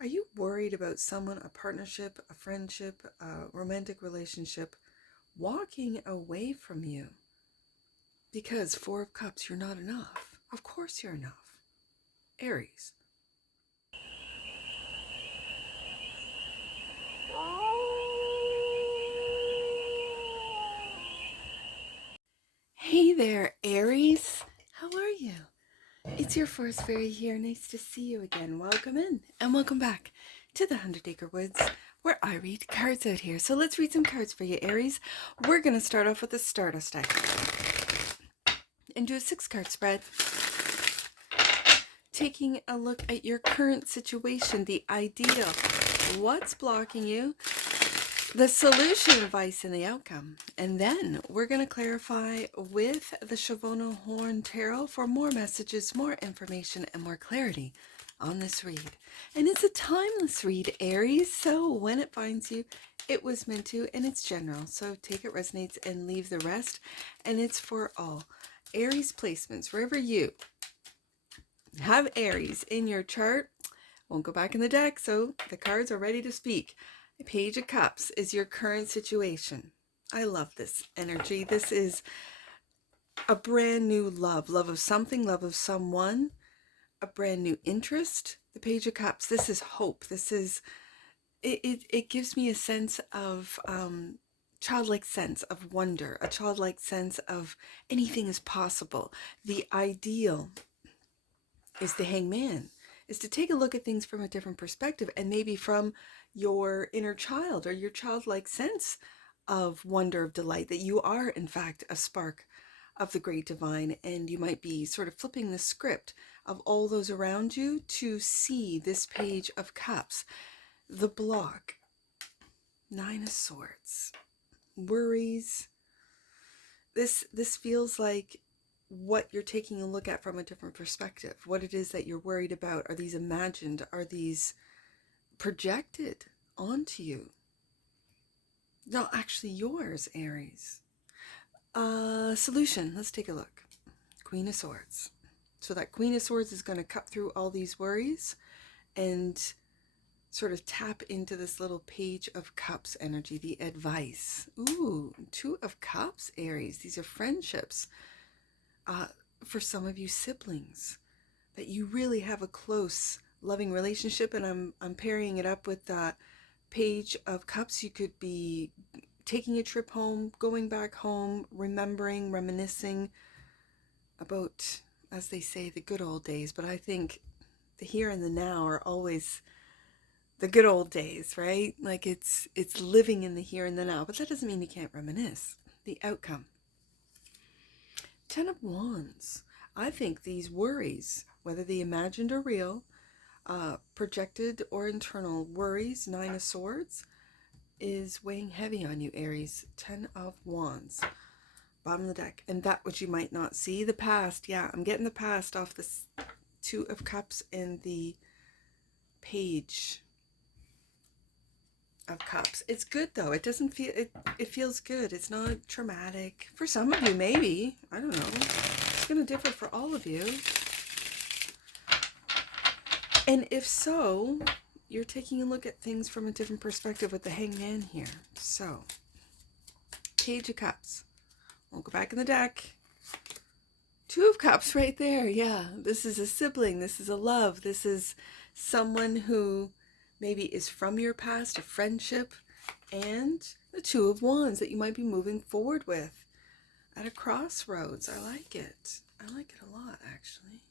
Are you worried about someone, a partnership, a friendship, a romantic relationship walking away from you? Because Four of Cups, you're not enough. Of course you're enough. Aries. Hey there, Aries. How are you? It's your forest fairy here. Nice to see you again. Welcome in and welcome back to the 100-Acre Woods, where I read cards out here. So let's read some cards for you, Aries. We're going to start off with the Stardust deck and do a 6-card spread, taking a look at your current situation, the ideal, what's blocking you, the solution, advice, and the outcome. And then we're going to clarify with the CHERVONO-CHORNE Tarot for more messages, more information, and more clarity on this read. And it's a timeless read, Aries, so when it finds you, it was meant to, and it's general. So take it resonates and leave the rest. And it's for all. Aries placements, wherever you have Aries in your chart, won't go back in the deck, so the cards are ready to speak. Page of Cups is your current situation. I love this energy. This is a brand new love of something, love of someone, a brand new interest. The Page of Cups, this is hope. This is, it gives me a sense of, childlike sense of wonder, a childlike sense of anything is possible. The ideal is the Hangman, is to take a look at things from a different perspective, and maybe from your inner child or your childlike sense of wonder, of delight, that you are in fact a spark of the great divine, and you might be sort of flipping the script of all those around you to see this Page of Cups. The block, 9 of Swords, worries. This feels like what you're taking a look at from a different perspective, what it is that you're worried about. Are these imagined? Are these projected onto you? Not actually yours, Aries. Solution, let's take a look. Queen of Swords. So that Queen of Swords is going to cut through all these worries and sort of tap into this little Page of Cups energy, the advice. Ooh, 2 of Cups, Aries. These are friendships. For some of you, siblings, that you really have a close, loving relationship. And I'm pairing it up with that Page of Cups. You could be taking a trip home, going back home, remembering, reminiscing about, as they say, the good old days. But I think the here and the now are always the good old days, right? Like it's living in the here and the now. But that doesn't mean you can't reminisce. The outcome. 10 of Wands. I think these worries, whether they imagined or real, projected or internal worries, 9 of Swords, is weighing heavy on you, Aries. 10 of Wands. Bottom of the deck. And that which you might not see. The past. Yeah, I'm getting the past off this 2 of Cups and the Page of Cups. It's good though. It doesn't feel, it feels good. It's not traumatic. For some of you, maybe. I don't know. It's going to differ for all of you. And if so, you're taking a look at things from a different perspective with the Hangman here. So, Page of Cups. We'll go back in the deck. 2 of Cups right there. Yeah, this is a sibling. This is a love. This is someone who maybe is from your past, a friendship, and the 2 of Wands that you might be moving forward with at a crossroads. I like it. I like it a lot, actually.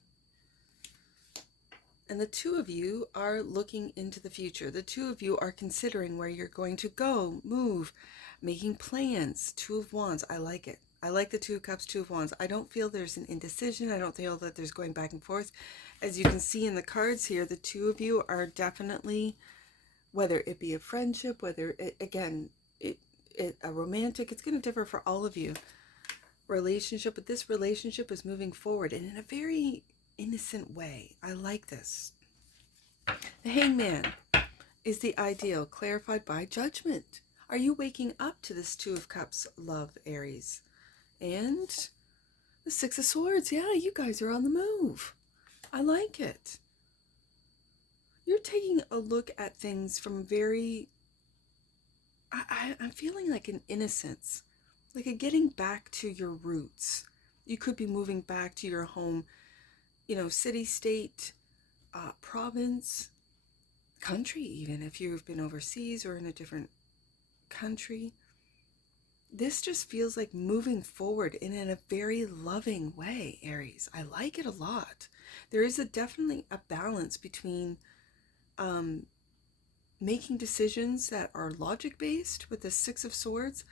And the 2 of you are looking into the future. The 2 of you are considering where you're going to go, move, making plans. 2 of Wands. I like it. I like the 2 of Cups, 2 of Wands. I don't feel there's an indecision. I don't feel that there's going back and forth. As you can see in the cards here, the 2 of you are definitely, whether it be a friendship, whether it, again, a romantic, it's going to differ for all of you. Relationship, but this relationship is moving forward and in a very innocent way. I like this. The Hangman is the ideal, clarified by judgment. Are you waking up to this 2 of Cups love, Aries? And the 6 of Swords. Yeah, you guys are on the move. I like it. You're taking a look at things from very, I'm feeling like an innocence, like a getting back to your roots. You could be moving back to your home, city, state, province, country, even if you've been overseas or in a different country. This just feels like moving forward in a very loving way, Aries. I like it a lot. There is definitely a balance between making decisions that are logic based with the Six of Swords,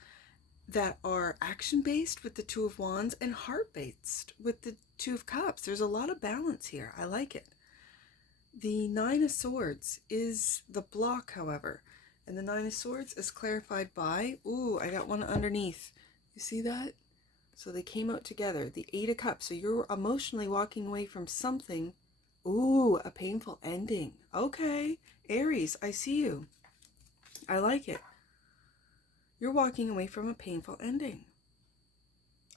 that are action based with the Two of Wands, and heart based with the Two of Cups. There's a lot of balance here. I like it. The Nine of Swords is the block, however, and the Nine of Swords is clarified by, ooh, I got one underneath. You see that? So they came out together. The Eight of Cups. So you're emotionally walking away from something. Ooh, a painful ending. Okay, Aries, I see you. I like it. You're walking away from a painful ending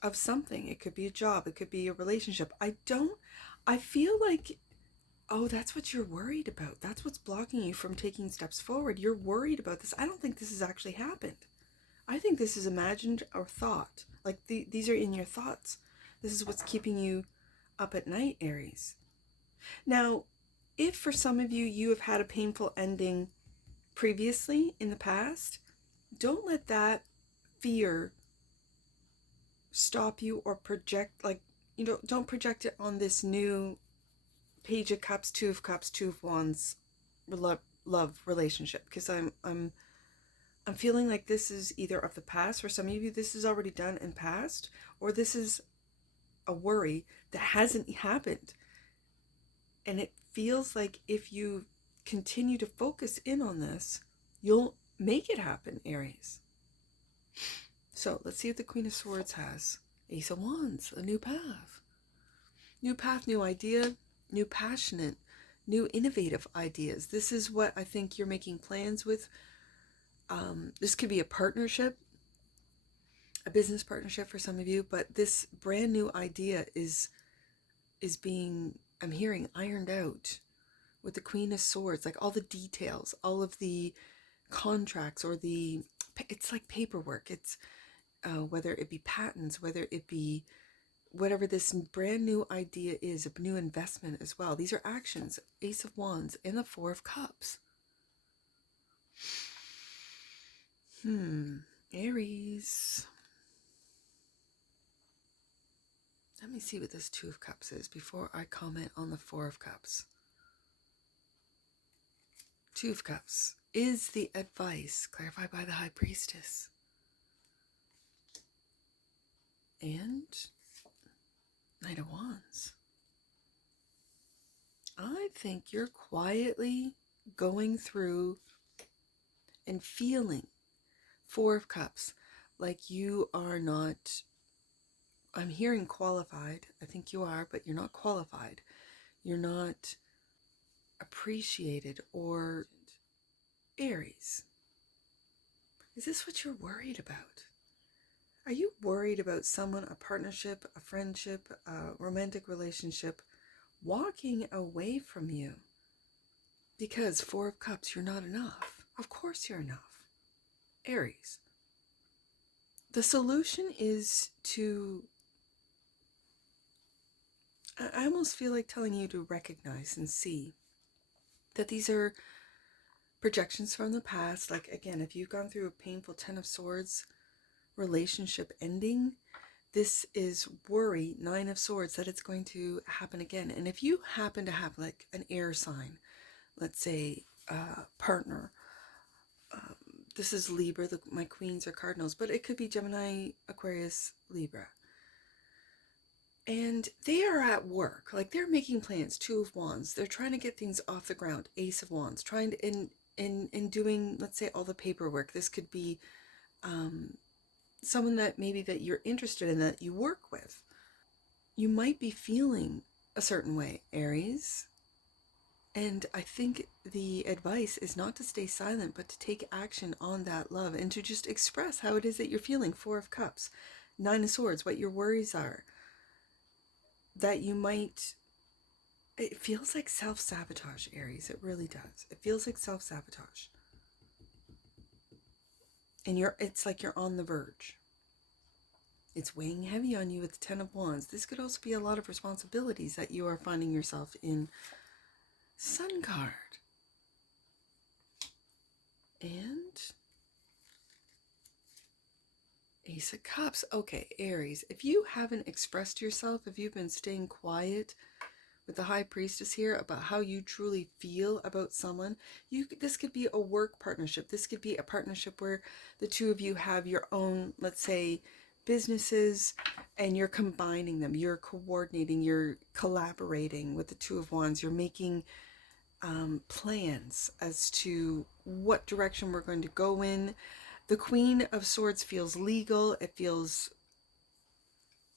of something. It could be a job. It could be a relationship. I feel like, oh, that's what you're worried about. That's what's blocking you from taking steps forward. You're worried about this. I don't think this has actually happened. I think this is imagined or thought. Like these are in your thoughts. This is what's keeping you up at night, Aries. Now, if for some of you, you have had a painful ending previously in the past, don't let that fear stop you or project, like, don't project it on this new Page of Cups, Two of Cups, Two of Wands love relationship, because I'm feeling like this is either of the past. For some of you, this is already done and past, or this is a worry that hasn't happened. And it feels like if you continue to focus in on this, you'll make it happen, Aries. So let's see what the Queen of Swords has. Ace of Wands, a new path. New path, new idea, new passionate, new innovative ideas. This is what I think you're making plans with. This could be a partnership, a business partnership for some of you, but this brand new idea is being, I'm hearing, ironed out with the Queen of Swords, like all the details, all of the contracts, or it's like paperwork. It's whether it be patents, whether it be whatever this brand new idea is, a new investment as well. These are actions. Ace of Wands and the Four of Cups. Aries. Let me see what this Two of Cups is before I comment on the Four of Cups. Two of Cups is the advice clarified by the High Priestess. And Knight of Wands. I think you're quietly going through and feeling Four of Cups like you are not, I'm hearing qualified. I think you are, but you're not qualified. You're not appreciated or Aries. Is this what you're worried about? Are you worried about someone, a partnership, a friendship, a romantic relationship walking away from you? Because Four of Cups, you're not enough. Of course you're enough. Aries. The solution is to, I almost feel like telling you to recognize and see that these are projections from the past. Like, again, if you've gone through a painful Ten of Swords relationship ending, this is worry, Nine of Swords, that it's going to happen again. And if you happen to have like an air sign, let's say partner, this is Libra, my queens are cardinals, but it could be Gemini, Aquarius, Libra. And they are at work, like they're making plans. Two of Wands, they're trying to get things off the ground. Ace of Wands, trying to, in doing, let's say, all the paperwork. This could be someone that maybe that you're interested in, that you work with. You might be feeling a certain way, Aries. And I think the advice is not to stay silent, but to take action on that love and to just express how it is that you're feeling. Four of Cups, Nine of Swords, what your worries are, that you might it feels like self-sabotage, Aries. It really does. It feels like self-sabotage. And it's like you're on the verge. It's weighing heavy on you with the Ten of Wands. This could also be a lot of responsibilities that you are finding yourself in. Sun card. And Ace of Cups. Okay, Aries, if you haven't expressed yourself, if you've been staying quiet with the High Priestess here about how you truly feel about someone, this could be a work partnership. This could be a partnership where the two of you have your own, let's say, businesses, and you're combining them. You're coordinating, you're collaborating with the Two of Wands. You're making plans as to what direction we're going to go in. The Queen of Swords feels legal. It feels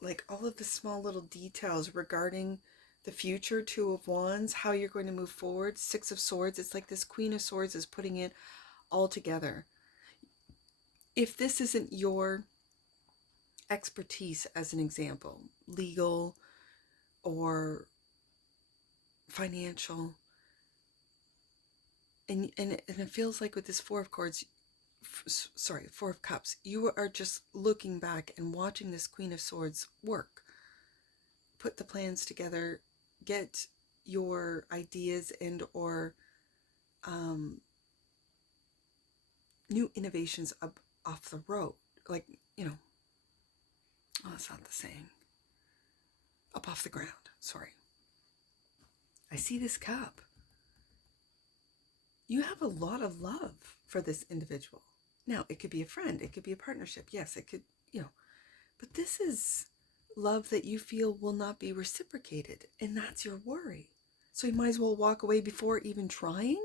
like all of the small little details regarding the future. Two of Wands, how you're going to move forward. Six of Swords, it's like this Queen of Swords is putting it all together. If this isn't your expertise, as an example, legal or financial, and it feels like with this Four of Cups, you are just looking back and watching this Queen of Swords work, put the plans together, get your ideas and or new innovations up off the road, like, you know, oh, that's not the saying, up off the ground, sorry. I see this cup. You have a lot of love for this individual. Now, it could be a friend, it could be a partnership, yes, it could, but this is love that you feel will not be reciprocated, and that's your worry. So you might as well walk away before even trying.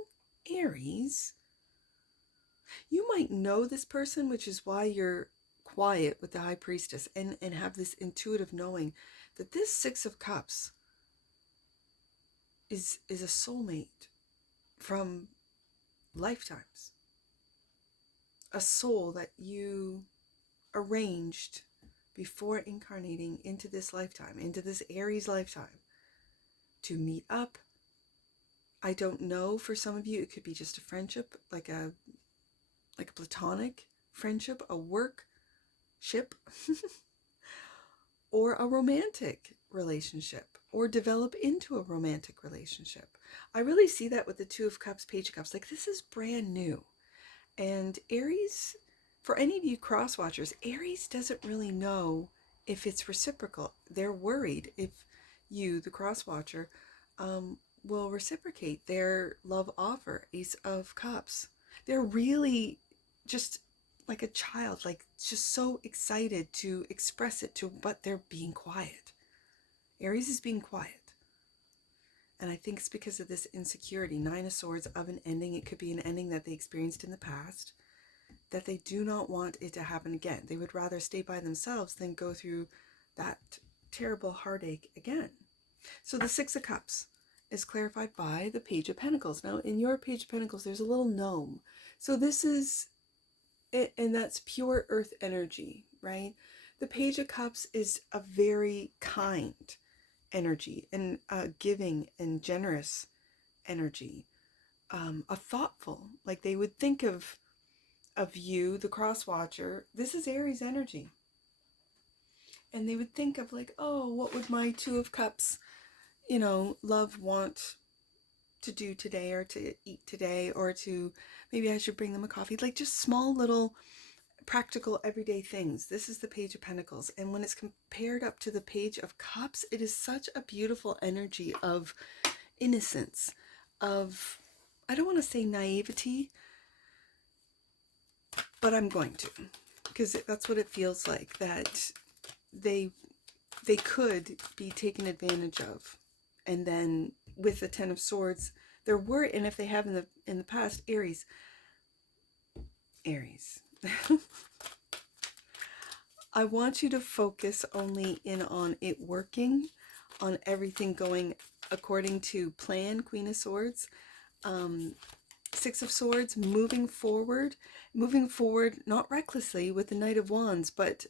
Aries, you might know this person, which is why you're quiet with the High Priestess and have this intuitive knowing that this Six of Cups is a soulmate from lifetimes. A soul that you arranged before incarnating into this lifetime, into this Aries lifetime, to meet up. I don't know, for some of you, it could be just a friendship, like a platonic friendship, a work ship, or a romantic relationship, or develop into a romantic relationship. I really see that with the Two of Cups, Page of Cups. Like, this is brand new. And Aries, for any of you cross watchers, Aries doesn't really know if it's reciprocal. They're worried if you, the cross watcher, will reciprocate their love offer. Ace of Cups. They're really just like a child, like just so excited to express it but they're being quiet. Aries is being quiet. And I think it's because of this insecurity. Nine of Swords, of an ending. It could be an ending that they experienced in the past, that they do not want it to happen again. They would rather stay by themselves than go through that terrible heartache again. So the Six of Cups is clarified by the Page of Pentacles. Now, in your Page of Pentacles, there's a little gnome. So this is, and that's pure earth energy, right? The Page of Cups is a very kind energy and giving and generous energy, a thoughtful, like they would think of you, the cross watcher. This is Aries energy, and they would think of like, oh, what would my Two of Cups, love want to do today, or to eat today, or to, maybe I should bring them a coffee, like just small little practical everyday things. This is the Page of Pentacles, and when it's compared up to the Page of Cups, it is such a beautiful energy of innocence, of, I don't want to say naivety, but I'm going to, because that's what it feels like, that they could be taken advantage of. And then with the Ten of Swords, there were, and if they have in the past, Aries. I want you to focus only in on it working, on everything going according to plan. Queen of Swords, Six of Swords, moving forward, not recklessly with the Knight of Wands, but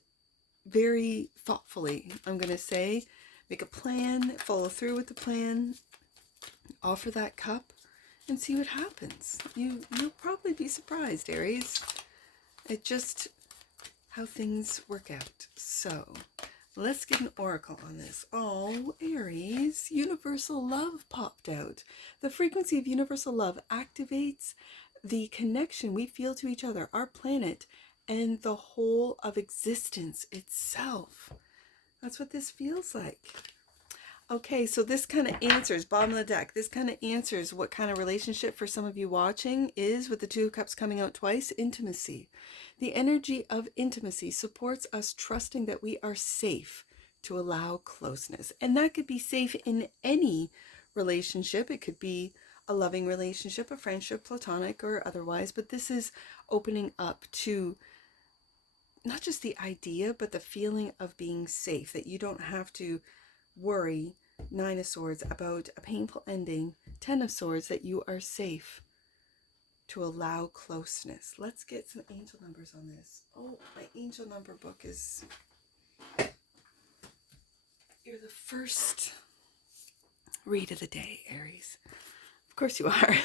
very thoughtfully, I'm going to say. Make a plan, follow through with the plan, offer that cup and see what happens. You'll probably be surprised, Aries. It just how things work out. So let's get an oracle on this. Oh, Aries, universal love popped out. The frequency of universal love activates the connection we feel to each other, our planet, and the whole of existence itself. That's what this feels like. Okay, so this kind of answers, bottom of the deck, this kind of answers what kind of relationship for some of you watching is with the Two of Cups coming out twice, intimacy. The energy of intimacy supports us trusting that we are safe to allow closeness. And that could be safe in any relationship. It could be a loving relationship, a friendship, platonic or otherwise, but this is opening up to not just the idea, but the feeling of being safe, that you don't have to worry, Nine of Swords, about a painful ending, Ten of Swords, that you are safe to allow closeness. Let's get some angel numbers on this. Oh, my angel number book is... You're the first read of the day, Aries. Of course you are.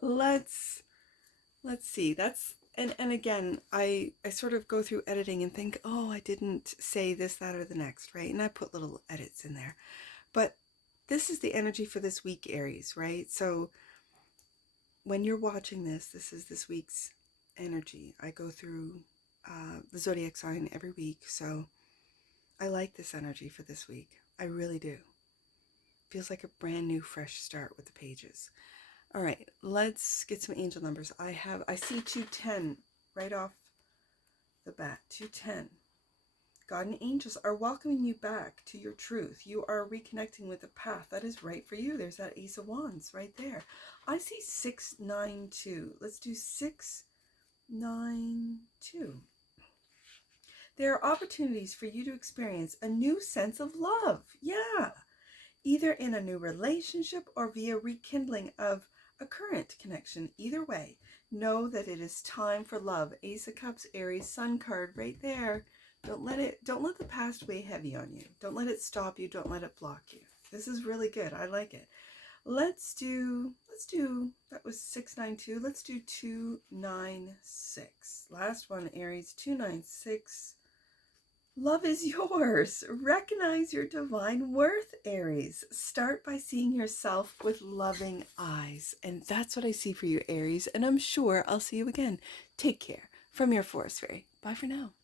Let's see. That's... And again, I sort of go through editing and think, oh, I didn't say this, that, or the next, right? And I put little edits in there. But this is the energy for this week, Aries, right? So when you're watching this, this is this week's energy. I go through the zodiac sign every week, so I like this energy for this week. I really do. Feels like a brand new, fresh start with the pages. All right, let's get some angel numbers. I see 210 right off the bat. 210. God and angels are welcoming you back to your truth. You are reconnecting with a path that is right for you. There's that Ace of Wands right there. I see 692. Let's do 692. There are opportunities for you to experience a new sense of love. Yeah. Either in a new relationship or via rekindling of a current connection. Either way, know that it is time for love. Ace of Cups, Aries, Sun card right there. Don't let the past weigh heavy on you. Don't let it stop you. Don't let it block you. This is really good. I like it. Let's do, that was 692. Let's do 296. Last one, Aries, 296. Love is yours. Recognize your divine worth, Aries. Start by seeing yourself with loving eyes. And that's what I see for you, Aries. And I'm sure I'll see you again. Take care. From your Forest Fairy. Bye for now.